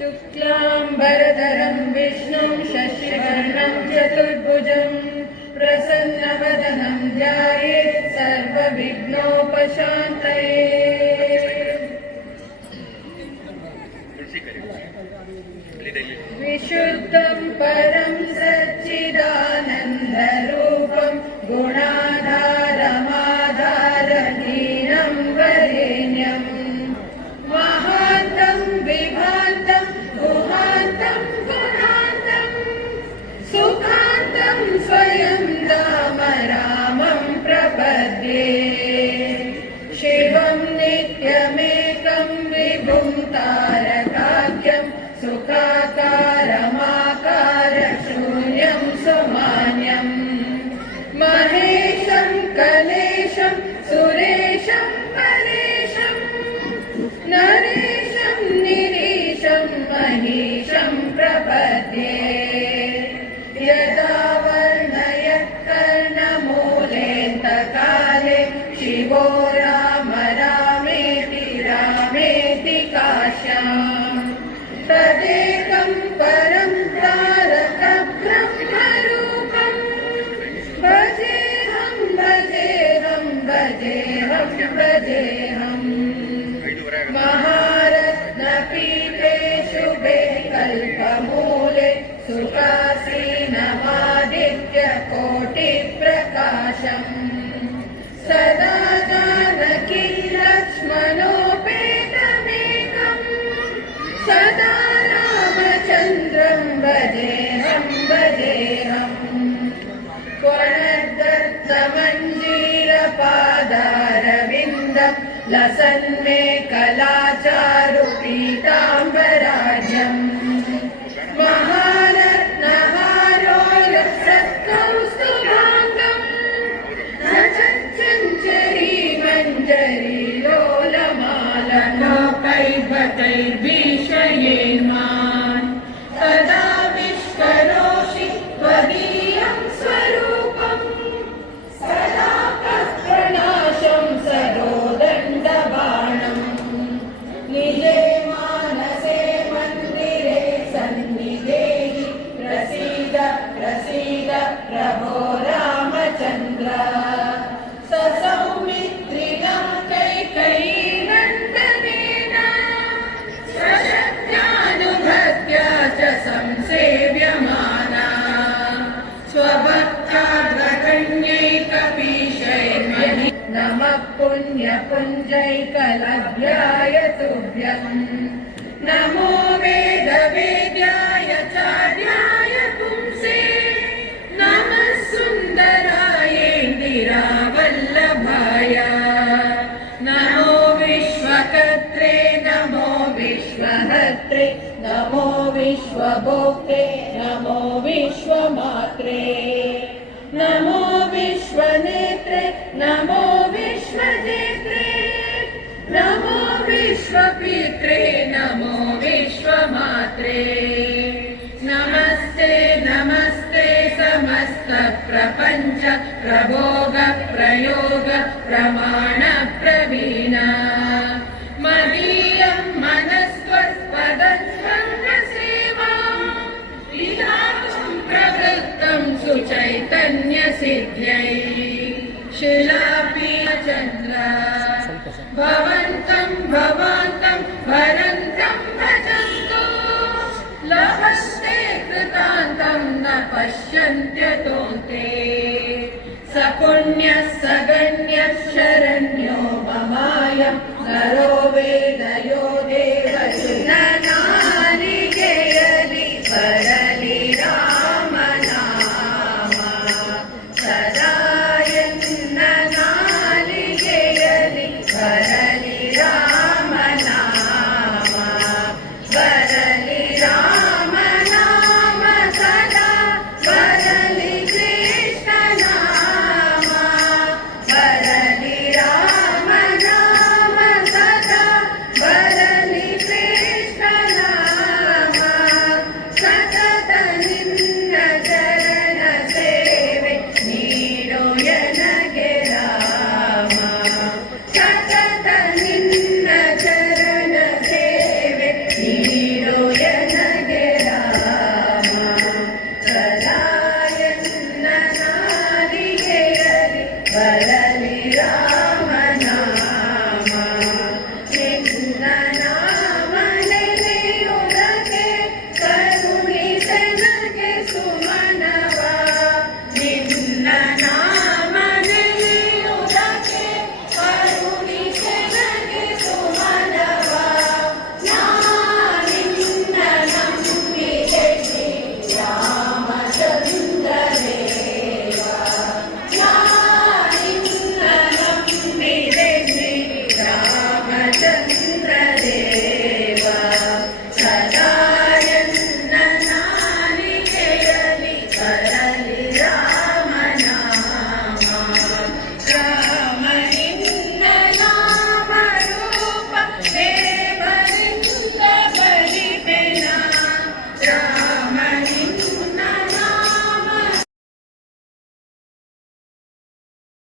शुक्लांबरधरं विष्णुं शशिवर्णं चतुर्भुजं प्रसन्नवदनं ध्यायेत् सर्वविघ्नोपशान्तये। विशुद्धं परं सच्चिदानन्दरूपं गुणाधारमाधारहीनं वरेण्यं महान्तं विभान्तं गुहान्तं गुणान्तं सुखान्तं स्वयं राम रामं प्रपद्ये। शिवं नित्यमेकं विभुं तारकाख्यं सुखाकारमाकारशून्यं सुमान्यं महेशं कलेशं सुरेशं परेशं नरेशं निरीशं महेशं प्रपद्ये। यदा वर्णयत् कर्णमूलेऽन्तकाले शिवो राम रामेति रामेति काश्याम् तदेकं परं तारकब्रह्मरूपं भजेऽहं भजेऽहं भजेऽहं भजेऽहं। महारत्नपीठे शुभे कल्पमूले सुखासीनमादित्यकोटिप्रकाशम् सदा जानकी लक्ष्मणोपेतमेकम् सदा रामचन्द्रं भजेऽहं भजेऽहं। त्वनद्धत्तमञ्जीरपादारविन्दं लसन्मे कलाचारुपीताम्बराढ्यम् महारत्नहारोलसत्कौस्तुभाङ्गं नचञ्चरीमञ्जरीलोलमालनोकैर्भतैर्भीषयेन्मान् सदा विष्करोषि त्वदीयं स्वरूपं सदा पत्रनाशं सरोदण्डबाणम् निजे मानसे मन्दिरे सन्निधेहि प्रसीद प्रसीद प्रभो रामचन्द्र। ससौमित्रिणा कैकेयीनन्दनेन सशक्त्यानुभक्त्या च संसेव्यमाना स्वभक्ताग्रगण्यैकपीशैर्महि नमः पुण्यपुञ्जैकलभ्याय तुभ्यम् नमो वेदवेद्याय चार्याय पुंसे नमः सुन्दरायेन्दिरावल्लभाय नमो विश्वकर्त्रे नमो विश्वहर्त्रे नमो विश्वभोक्त्रे नमो विश्वमात्रे नमो विश्वनेत्रे नमो विश्वजेत्रे नमो विश्वपित्रे नमो विश्वमात्रे। नमस्ते नमस्ते समस्तप्रपञ्च प्रभोग प्रयोग प्रमाण प्रवीण मदीयं मनस्त्वत्पदस्कन्धसेवा विधातुं प्रवृत्तं सुचैतन्यसिद्ध्यै शिलापीठचन्द्र भवन्तं भवान्तं भरन्तं भजन्तु स्वहस्ते कृतान्तं न पश्यन्त्यतो ते स पुण्यः स गण्यः शरण्यो ममायं नरो वेदयो